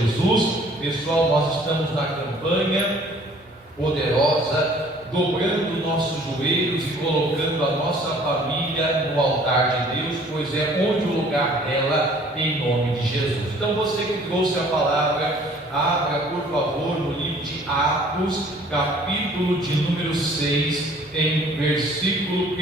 Jesus. Pessoal, nós estamos na campanha poderosa, dobrando nossos joelhos e colocando a nossa família no altar de Deus, pois é onde o lugar dela, em nome de Jesus. Então você que trouxe a palavra, abra por favor no livro de Atos, capítulo de número 6, em versículo 1,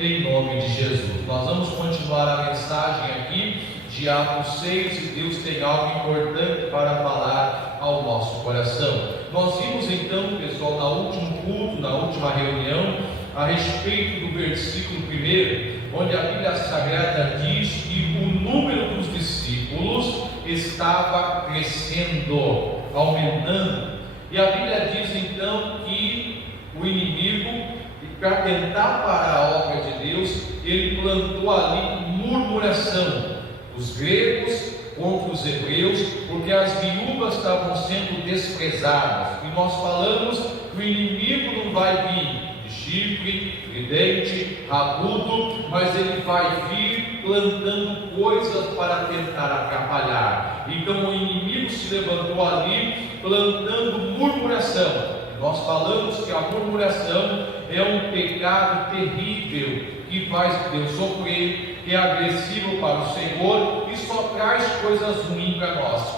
em nome de Jesus. Nós vamos continuar a mensagem aqui de Atos 6, e Deus tem algo importante para falar ao nosso coração. Nós vimos então, pessoal, no último culto, na última reunião, a respeito do versículo 1, onde a Bíblia Sagrada diz que o número dos discípulos estava crescendo, aumentando, e a Bíblia diz então que o inimigo, para tentar parar a obra de Deus, ele plantou ali murmuração, os gregos contra os hebreus, porque as viúvas estavam sendo desprezadas, e nós falamos que o inimigo não vai vir de chifre, tridente, rabudo, mas ele vai vir plantando coisas para tentar atrapalhar. Então o inimigo se levantou ali plantando murmuração. Nós falamos que a murmuração é um pecado terrível que faz Deus sofrer, que é agressivo para o Senhor e só traz coisas ruins para nós,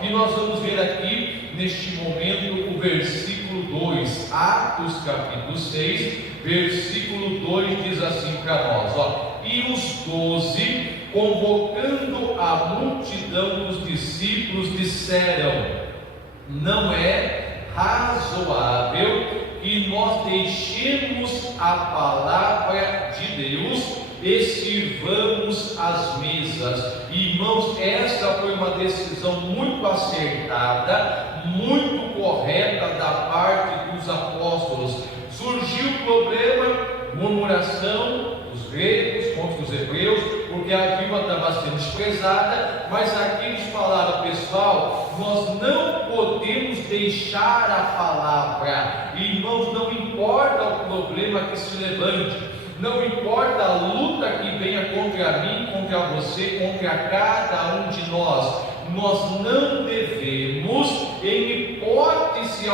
E nós vamos ver aqui neste momento o versículo 2, Atos capítulo 6, versículo 2 diz assim para nós, e os 12, convocando a multidão dos discípulos, disseram: não é razoável que nós deixemos a palavra de Deus e sirvamos as mesas. Irmãos, essa foi uma decisão muito acertada, muito correta da parte dos apóstolos. Surgiu o problema, murmuração dos gregos contra os hebreus, porque a viúva estava sendo desprezada, mas aqui eles falaram: pessoal, nós não podemos deixar a palavra. Irmãos, não importa o problema que se levante, não importa a luta que venha contra mim, contra você, contra cada um de nós não devemos, em hipótese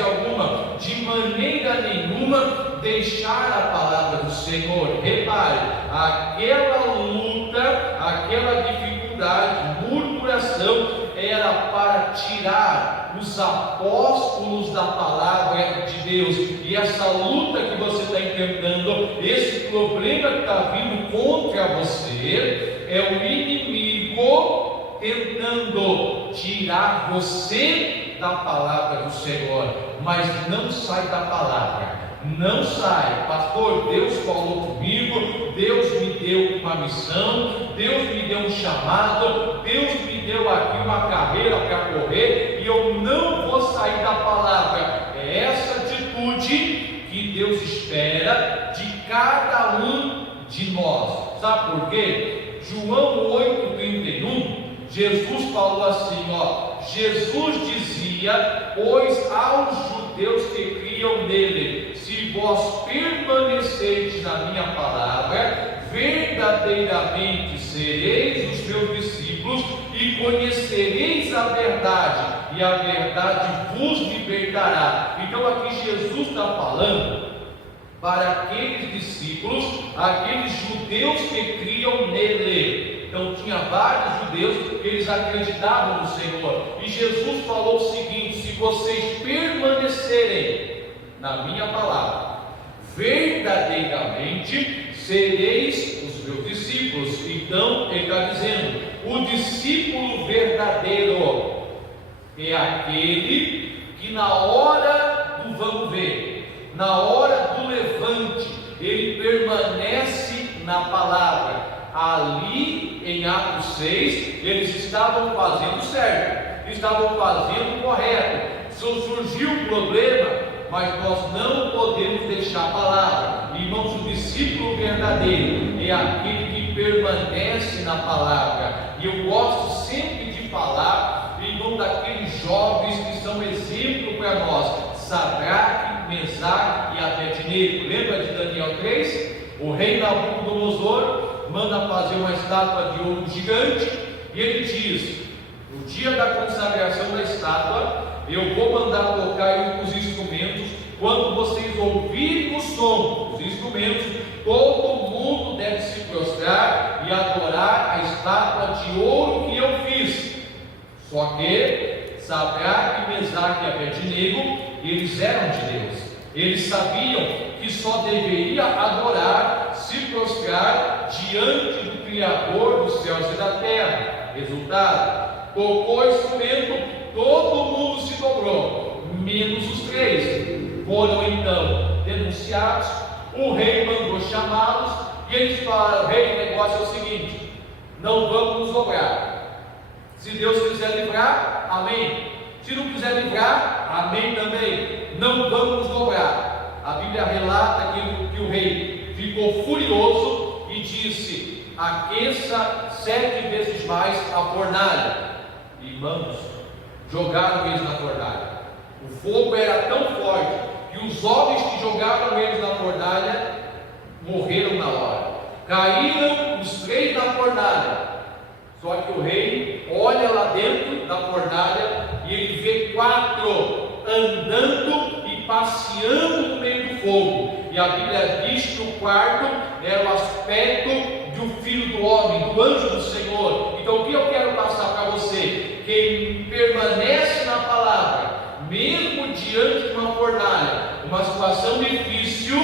alguma, de maneira nenhuma, deixar a palavra do Senhor. Repare, aquela luta, aquela dificuldade, murmuração, era para tirar os apóstolos da palavra de Deus. E essa luta que você está enfrentando, esse problema que está vindo contra você, é o inimigo tentando tirar você da palavra do Senhor. Mas não sai da palavra. Não sai, pastor. Deus falou comigo, Deus me deu uma missão, Deus me deu um chamado, Deus me deu aqui uma carreira para correr, e eu não vou sair da palavra. É essa atitude que Deus espera de cada um de nós. Sabe por quê? João 8,31, Jesus falou assim, Jesus dizia: pois aos judeus que criam nele, se vós permaneceis na minha palavra, verdadeiramente sereis os meus discípulos e conhecereis a verdade, e a verdade vos libertará. Então aqui Jesus está falando para aqueles discípulos, aqueles judeus que criam nele. Então tinha vários judeus que eles acreditavam no Senhor, e Jesus falou o seguinte: se vocês permanecerem na minha palavra, verdadeiramente sereis os meus discípulos. Então ele está dizendo: o discípulo verdadeiro é aquele que na hora do vamos ver, na hora do levante, ele permanece na palavra. Ali em Atos 6, eles estavam fazendo certo, estavam fazendo correto. Surgiu um problema, mas nós não podemos deixar a palavra. Irmãos, o discípulo verdadeiro é aquele que permanece na palavra. E eu gosto sempre de falar, irmão, daqueles jovens que são exemplo para nós: Sadraque, Mesaque e Abednego. Lembra de Daniel 3? O rei Nabucodonosor manda fazer uma estátua de ouro gigante, e ele diz: No dia da consagração da estátua, eu vou mandar tocar os instrumentos. Quando vocês ouvirem o som dos instrumentos, todo mundo deve se prostrar e adorar a estátua de ouro que eu fiz. Só que Sadraque, Mesaque e Abednego, eles eram de Deus. Eles sabiam que só deveria adorar, se prostrar diante do Criador dos céus e da terra. Resultado: tocou o instrumento, todo mundo se dobrou, menos os 3. Foram então denunciados. O rei mandou chamá-los e eles falaram: rei, o negócio é o seguinte, não vamos nos dobrar. Se Deus quiser livrar, amém. Se não quiser livrar, amém também. Não vamos nos dobrar. A Bíblia relata que o rei ficou furioso e disse: aqueça 7 vezes mais a fornalha. Irmãos, jogaram eles na fornalha. O fogo era tão forte que os homens que jogaram eles na fornalha morreram na hora. Caíram os 3 na fornalha. Só que o rei olha lá dentro da fornalha e ele vê 4 andando e passeando no meio do fogo. E a Bíblia diz que o quarto era o aspecto do Filho do Homem, do anjo do Senhor. Então o que eu quero passar para você? Quem permanece na palavra, mesmo diante de uma fornalha, uma situação difícil,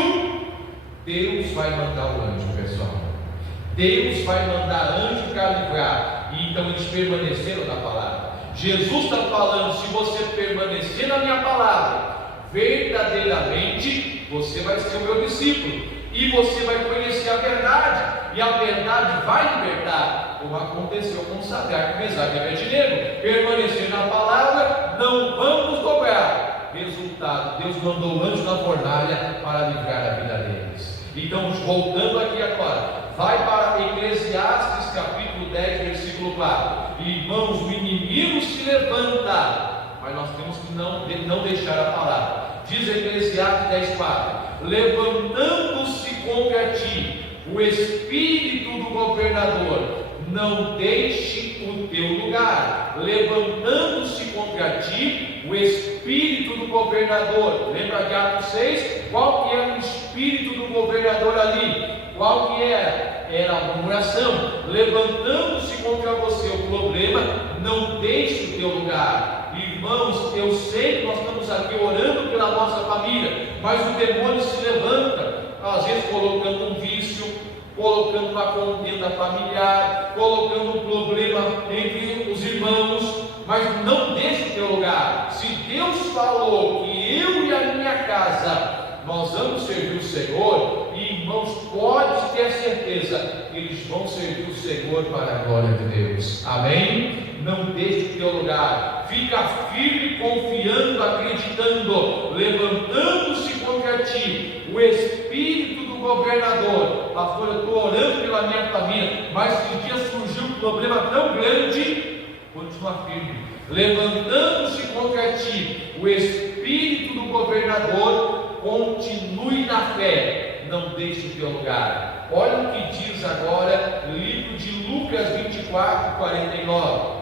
Deus vai mandar o anjo, pessoal. Deus vai mandar anjo para livrar. E então eles permaneceram na palavra. Jesus está falando: se você permanecer na minha palavra verdadeiramente, você vai ser o meu discípulo, e você vai conhecer a verdade, e a verdade vai libertar, como aconteceu com Sadraque, Mesaque e Abednego. Permanecer na palavra, não vamos dobrar. Resultado: Deus mandou o anjo na fornalha para livrar a vida deles. Então, voltando aqui agora, vai para Eclesiastes capítulo 10, versículo 4. Irmãos, o inimigo se levanta, mas nós temos que não deixar a palavra. Diz Eclesiastes 10, 4: levantando-se contra ti o espírito do governador, não deixe o teu lugar. Levantando-se contra ti o espírito do governador. Lembra de Atos 6? Qual que era o espírito do governador ali? Qual que era? Era a murmuração. Levantando-se contra você o problema, não deixe o teu lugar. Irmãos, eu sei que nós estamos aqui orando pela nossa família, mas o demônio se levanta, às vezes colocando um vício, colocando uma contenda familiar, colocando um problema entre os irmãos. Mas não deixe o teu lugar. Se Deus falou que eu e a minha casa nós vamos servir o Senhor, e irmãos, pode ter certeza que eles vão servir o Senhor para a glória de Deus. Amém? Não deixe o teu lugar. Fica firme, confiando, acreditando. Levantando-se contra ti o espírito do governador. Pastor, eu estou orando pela minha família, mas esse dia surgiu um problema tão grande. Continua firme. Levantando-se contra ti o espírito do governador, continue na fé, não deixe o teu lugar. Olha o que diz agora o livro de Lucas 24, 49.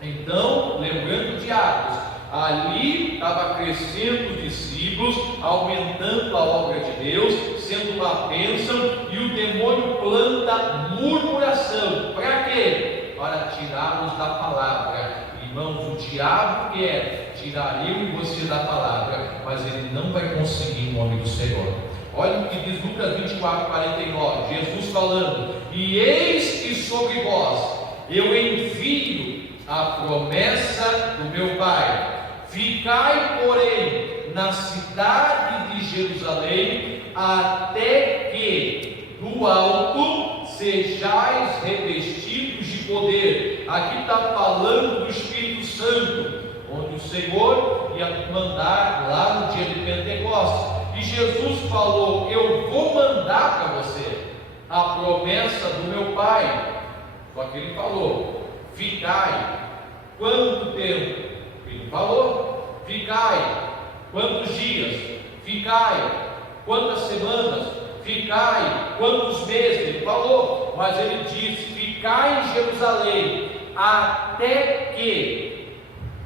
Então, lembrando de Atos, ali estava crescendo os discípulos, aumentando a obra de Deus, sendo uma bênção, e o demônio planta murmuração. Para quê? Para tirá-los da palavra. Irmãos, o diabo quer tirar eu e você da palavra, mas ele não vai conseguir em nome do Senhor. Olha o que diz Lucas 24, 49, Jesus falando: e eis que sobre vós eu envio a promessa do meu Pai. Ficai, porém, na cidade de Jerusalém, até que do alto sejais revestidos de poder. Aqui está falando do Espírito Santo, onde o Senhor ia mandar lá no dia de Pentecostes. E Jesus falou: eu vou mandar para você a promessa do meu Pai. Só que ele falou: ficai. Quanto tempo? Ele falou: ficai. Quantos dias? Ficai. Quantas semanas? Ficai. Quantos meses? Ele falou. Mas ele disse: ficai em Jerusalém até que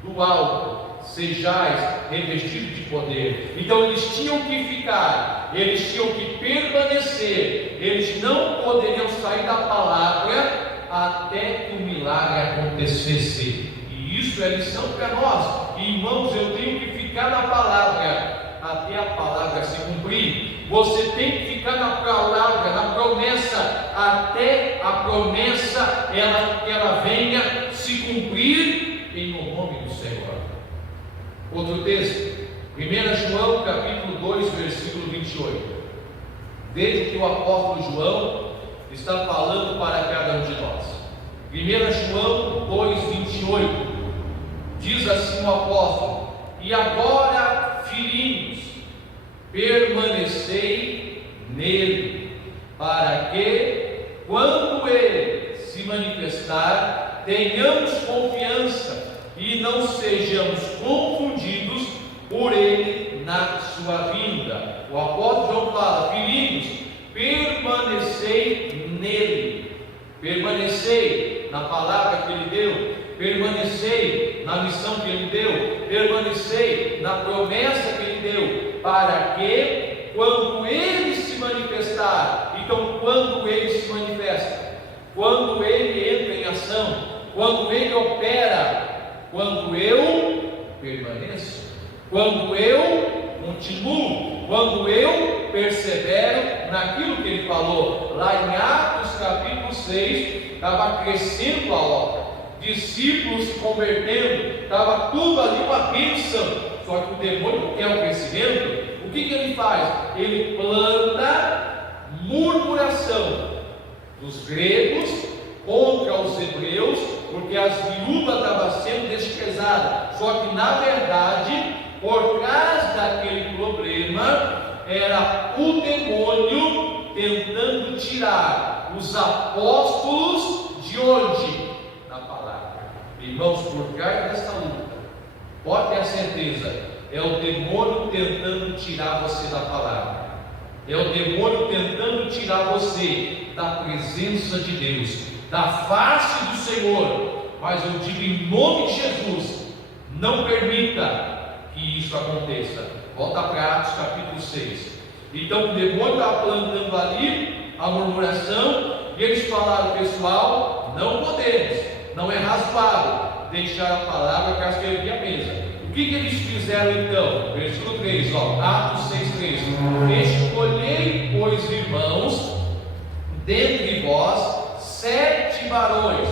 do alto sejais revestidos de poder. Então eles tinham que ficar, eles tinham que permanecer, eles não poderiam sair da palavra até que o milagre acontecesse. E isso é lição para nós, irmãos. Eu tenho que ficar na palavra até a palavra se cumprir. Você tem que ficar na palavra, na promessa, até a promessa ela venha se cumprir em nome do Senhor. Outro texto, 1 João capítulo 2, versículo 28. Veja que o apóstolo João está falando para cada um de nós. 1 João 2, 28. Diz assim o apóstolo: e agora, filhinhos, permanecei nele, para que, quando ele se manifestar, tenhamos confiança e não sejamos confundidos por ele na sua vinda. O apóstolo João fala: filhinhos, permanecei nele, permanecei na palavra que ele deu, permanecei na missão que ele deu, permanecei na promessa que ele deu, para que, quando ele se manifestar, então quando ele se manifesta, quando ele entra em ação, quando ele opera, quando eu permaneço, quando eu continuo, quando eu persevero naquilo que ele falou. Lá em Atos capítulo 6, estava crescendo a obra, discípulos se convertendo, estava tudo ali uma bênção. Só que o demônio quer o crescimento. O que ele faz? Ele planta murmuração dos gregos contra os hebreus, porque as viúvas estavam sendo desprezadas. Só que na verdade, por trás daquele problema, era o demônio tentando tirar os apóstolos de onde? Da palavra. Irmãos, por trás dessa luta, pode ter a certeza, é o demônio tentando tirar você da palavra, é o demônio tentando tirar você da presença de Deus, da face do Senhor. Mas eu digo em nome de Jesus, não permita que isso aconteça. Volta para Atos capítulo 6. Então o demônio estava plantando ali a murmuração, e eles falaram: pessoal, não podemos, não é razoável deixar a palavra para servir a mesa. O que eles fizeram então? Versículo 3, Atos 6,3: escolhei, pois, irmãos, dentre vós 7 varões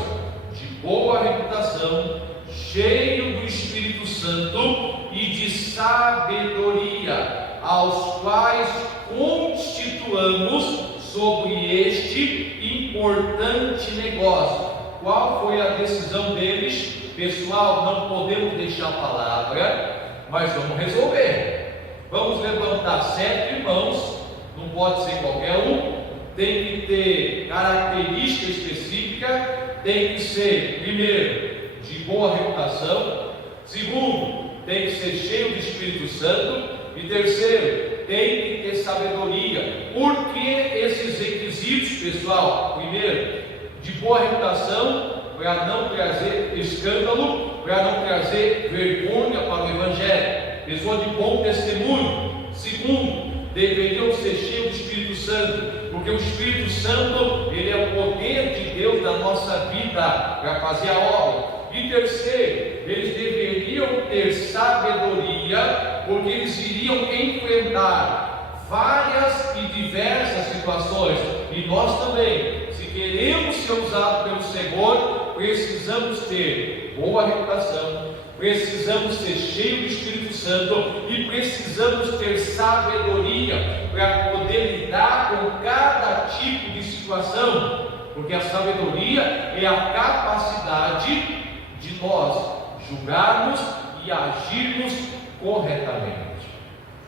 de boa reputação, cheio do Espírito Santo e de sabedoria, aos quais constituamos sobre este importante negócio. Qual foi a decisão deles? Pessoal, não podemos deixar a palavra, mas vamos resolver. Vamos levantar 7 irmãos, não pode ser qualquer um, tem que ter característica específica, tem que ser, primeiro, de boa reputação, segundo, tem que ser cheio do Espírito Santo, e terceiro, tem que ter sabedoria. Por que esses requisitos, pessoal? Primeiro, de boa reputação, para não trazer escândalo, para não trazer vergonha para o Evangelho. Pessoa de bom testemunho. Segundo, deveriam ser cheios do Espírito Santo, porque o Espírito Santo, ele é o poder de Deus na nossa vida para fazer a obra. E terceiro, eles deveriam ter sabedoria, porque eles iriam enfrentar várias e diversas situações. E nós também, se queremos ser usados pelo Senhor, precisamos ter boa reputação, precisamos ser cheios do Espírito Santo e precisamos ter sabedoria para poder lidar com cada tipo de situação, porque a sabedoria é a capacidade de nós julgarmos e agirmos corretamente.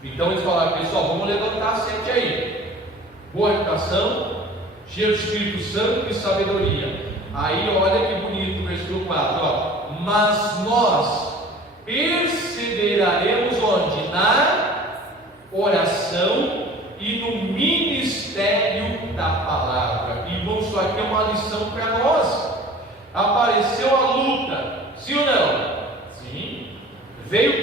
Então eles falaram: pessoal, vamos levantar 7 aí, boa reputação, cheio do Espírito Santo e sabedoria. Aí olha que bonito o versículo 4, mas nós perseveraremos onde? Na oração e no ministério da palavra. Irmãos, isso aqui é uma lição para nós. Apareceu a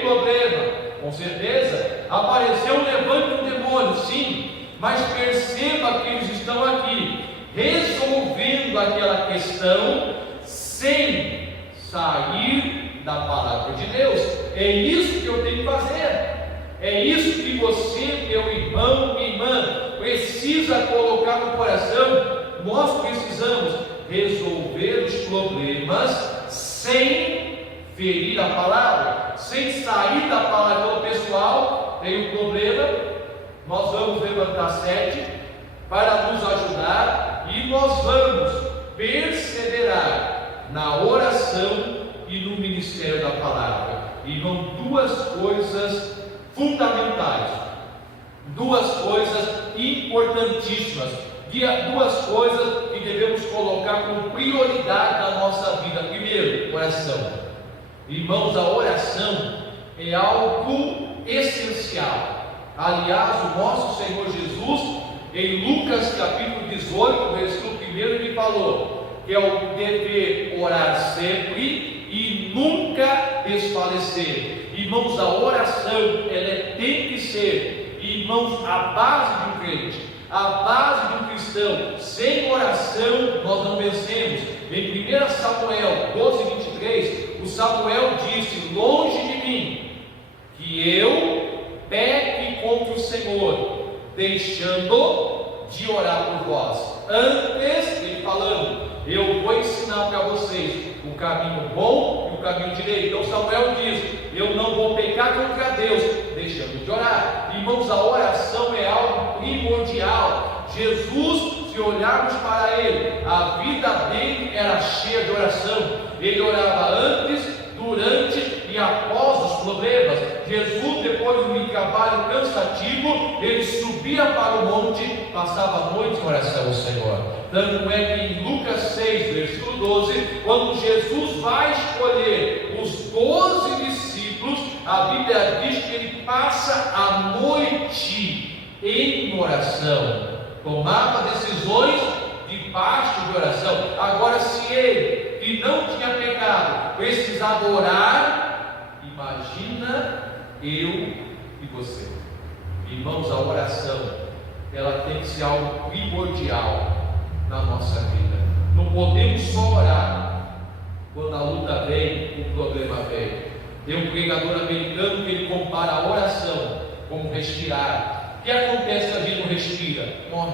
problema, com certeza. Apareceu um levante um demônio, sim, mas perceba que eles estão aqui resolvendo aquela questão sem sair da palavra de Deus. É isso que eu tenho que fazer. É isso que você, meu irmão, minha irmã, precisa colocar no coração. Nós precisamos resolver os problemas sem ferir a palavra, sem sair da palavra. Então, pessoal, tem um problema, nós vamos levantar 7 para nos ajudar e nós vamos perseverar na oração e no ministério da palavra. E vão duas coisas fundamentais, duas coisas importantíssimas, duas coisas que devemos colocar como prioridade na nossa vida. Primeiro, oração. Irmãos, a oração é algo essencial. Aliás, o nosso Senhor Jesus, em Lucas capítulo 18, versículo 1, ele falou que é o dever orar sempre e nunca desfalecer. Irmãos, a oração, ela tem que ser, irmãos, a base de um crente, a base de um cristão. Sem oração nós não vencemos. Em 1 Samuel 12:23, o Samuel disse: longe de mim que eu peque contra o Senhor, deixando de orar por vós. Antes, ele falando, eu vou ensinar para vocês o caminho bom e o caminho direito. Então Samuel diz: eu não vou pecar contra Deus, deixando de orar. Irmãos, a oração é algo primordial. Jesus, se olharmos para ele, a vida dele era cheia de oração. Ele orava antes, durante e após os problemas. Jesus, depois de um trabalho cansativo, ele subia para o monte, passava a noite em oração ao Senhor. Tanto é que em Lucas 6, versículo 12, quando Jesus vai escolher os 12 discípulos, a Bíblia diz que ele passa a noite em oração, tomava decisões debaixo de oração. Agora, se ele, que não tinha pecado, precisava orar, imagina eu e você. Irmãos, a oração, ela tem que ser algo primordial na nossa vida. Não podemos só orar quando a luta vem, o problema vem. Tem um pregador americano que ele compara a oração como respirar. O que acontece se a gente não respira? Morre,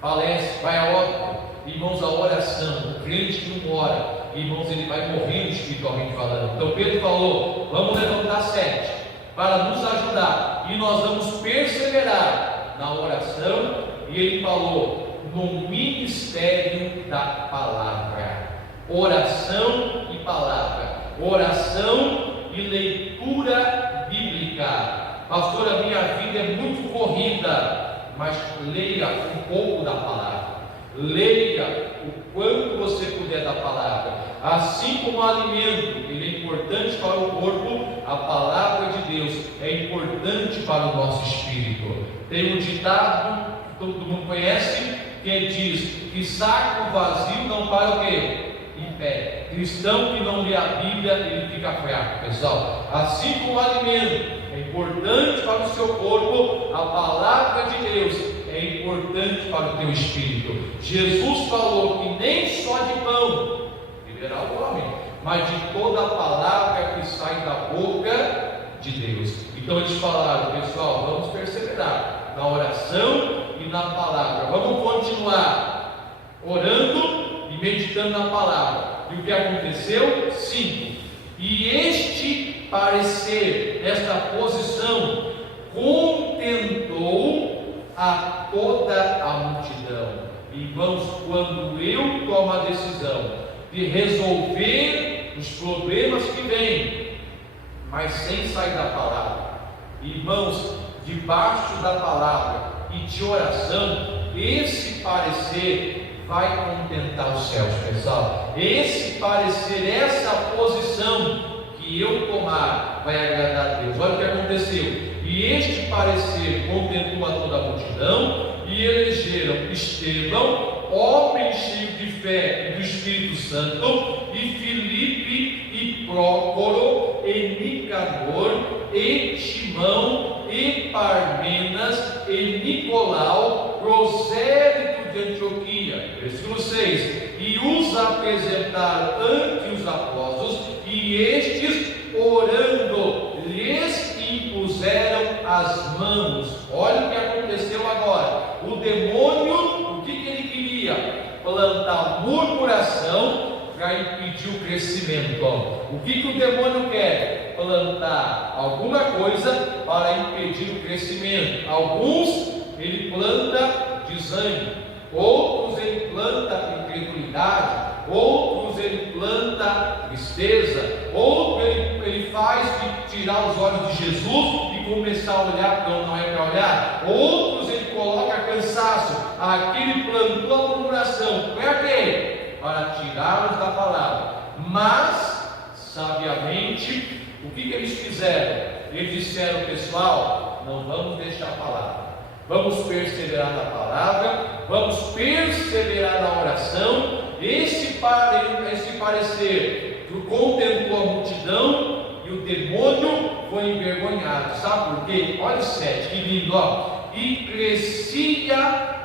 falece, vai a óbito. Irmãos, a oração, o crente que não ora, irmãos, ele vai morrendo espiritualmente falando. Então Pedro falou: vamos levantar 7 para nos ajudar, e nós vamos perseverar na oração. E ele falou: no ministério da palavra. Oração e palavra, oração e leitura bíblica. Pastor, a minha vida é muito corrida, mas leia um pouco da palavra, leia o quanto você puder da palavra. Assim como o alimento, ele é importante para o corpo, a palavra de Deus é importante para o nosso espírito. Tem um ditado que todo mundo conhece, que diz que saco vazio não para o quê? Em pé. Cristão que não lê a Bíblia, ele fica fraco, pessoal. Assim como o alimento é importante para o seu corpo, a palavra de Deus é importante para o teu espírito. Jesus falou que nem só de pão viverá o homem, mas de toda a palavra que sai da boca de Deus. Então eles falaram: pessoal, vamos perseverar na oração e na palavra. Vamos continuar orando e meditando na palavra. E o que aconteceu? 5. E este parecer, esta posição, contentou a toda a multidão. Irmãos, quando eu tomo a decisão de resolver os problemas que vêm, mas sem sair da palavra, irmãos, debaixo da palavra e de oração, esse parecer vai contentar os céus, pessoal. Esse parecer, essa posição que eu tomar vai agradar a Deus. Olha o que aconteceu. E este parecer contentou a toda a multidão, e elegeram Estevão, homem cheio de fé e do Espírito Santo, e Filipe, e Prócoro, e Nicanor, e Timão, e Parmenas, e Nicolau, prosélito de Antioquia. Versículo 6: e os apresentaram ante os apóstolos, e estes, orando, lhes impuseram as mãos. Olha o que aconteceu agora. O demônio, o que ele queria? Plantar murmuração para impedir o crescimento. O que o demônio quer? Plantar alguma coisa para impedir o crescimento. Alguns ele planta desânimo, outros ele planta incredulidade, outros ele planta tristeza, outro ele faz de tirar os olhos de Jesus e começar a olhar quando não é para olhar, outros ele coloca cansaço. Aqui ele plantou a murmuração, para quê? Para tirá-los da palavra. Mas, sabiamente, o que eles fizeram? Eles disseram: pessoal, não vamos deixar a palavra, vamos perseverar na palavra, vamos perseverar na oração. Esse parecer contentou a multidão e o demônio foi envergonhado. Sabe por quê? Olha o 7, que lindo, ó. E crescia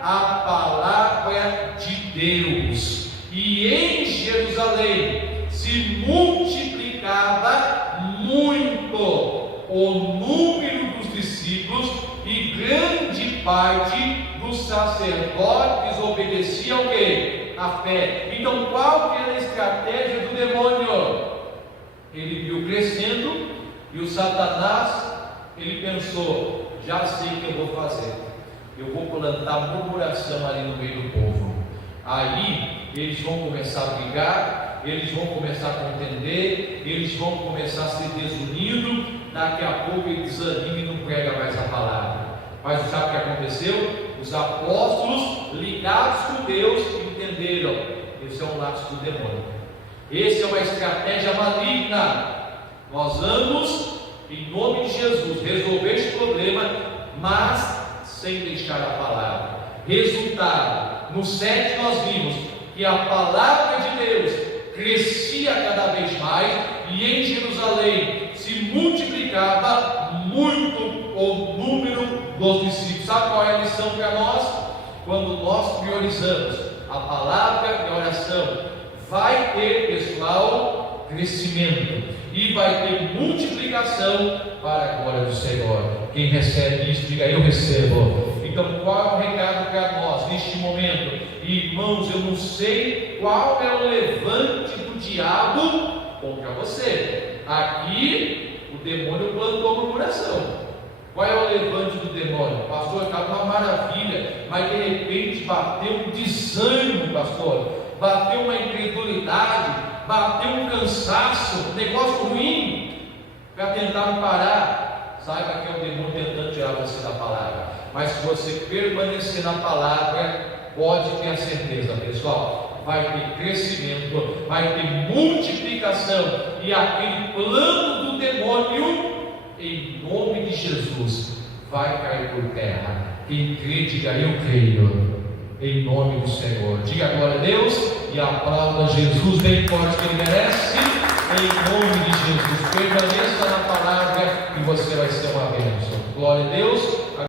a palavra de Deus, e em Jerusalém se multiplicava muito o número dos discípulos, e grande parte dos sacerdotes obedecia ao quê? A fé. Então, qual que era a estratégia do demônio? Ele viu crescendo, e o Satanás, ele pensou: já sei o que eu vou fazer, eu vou plantar murmuração ali no meio do povo. Aí eles vão começar a brigar, eles vão começar a contender, eles vão começar a se desunindo. Daqui a pouco ele desanima e não prega mais a palavra. Mas sabe o que aconteceu? Os apóstolos, ligados com Deus, entenderam: esse é um lapso do demônio, esse é uma estratégia maligna. Nós vamos, em nome de Jesus, resolver esse problema, mas sem deixar a palavra. Resultado: no 7 nós vimos que a palavra de Deus crescia cada vez mais, e em Jerusalém se multiplicava muito o número dos discípulos. Sabe qual é a lição para nós? Quando nós priorizamos a palavra e a oração, vai ter, pessoal, crescimento, e vai ter multiplicação para a glória do Senhor. Quem recebe isso, diga: eu recebo. Então, qual é o recado para nós neste momento? Irmãos, eu não sei qual é o levante do diabo contra você. Aqui o demônio plantou murmuração. Qual é o levante do demônio? Pastor, está uma maravilha, mas de repente bateu um desânimo, pastor, bateu uma incredulidade, bateu um cansaço, um negócio ruim, para tentar me parar. Saiba que é o demônio tentando tirar você da palavra. Mas se você permanecer na palavra, pode ter a certeza, pessoal, vai ter crescimento, vai ter multiplicação, e aquele plano do demônio, em nome de Jesus, vai cair por terra. Quem crê, diga: eu creio, em nome do Senhor. Diga glória a Deus e aplauda Jesus bem forte que Ele merece, em nome de Jesus. Permaneça na palavra e você vai ser uma bênção. Glória a Deus.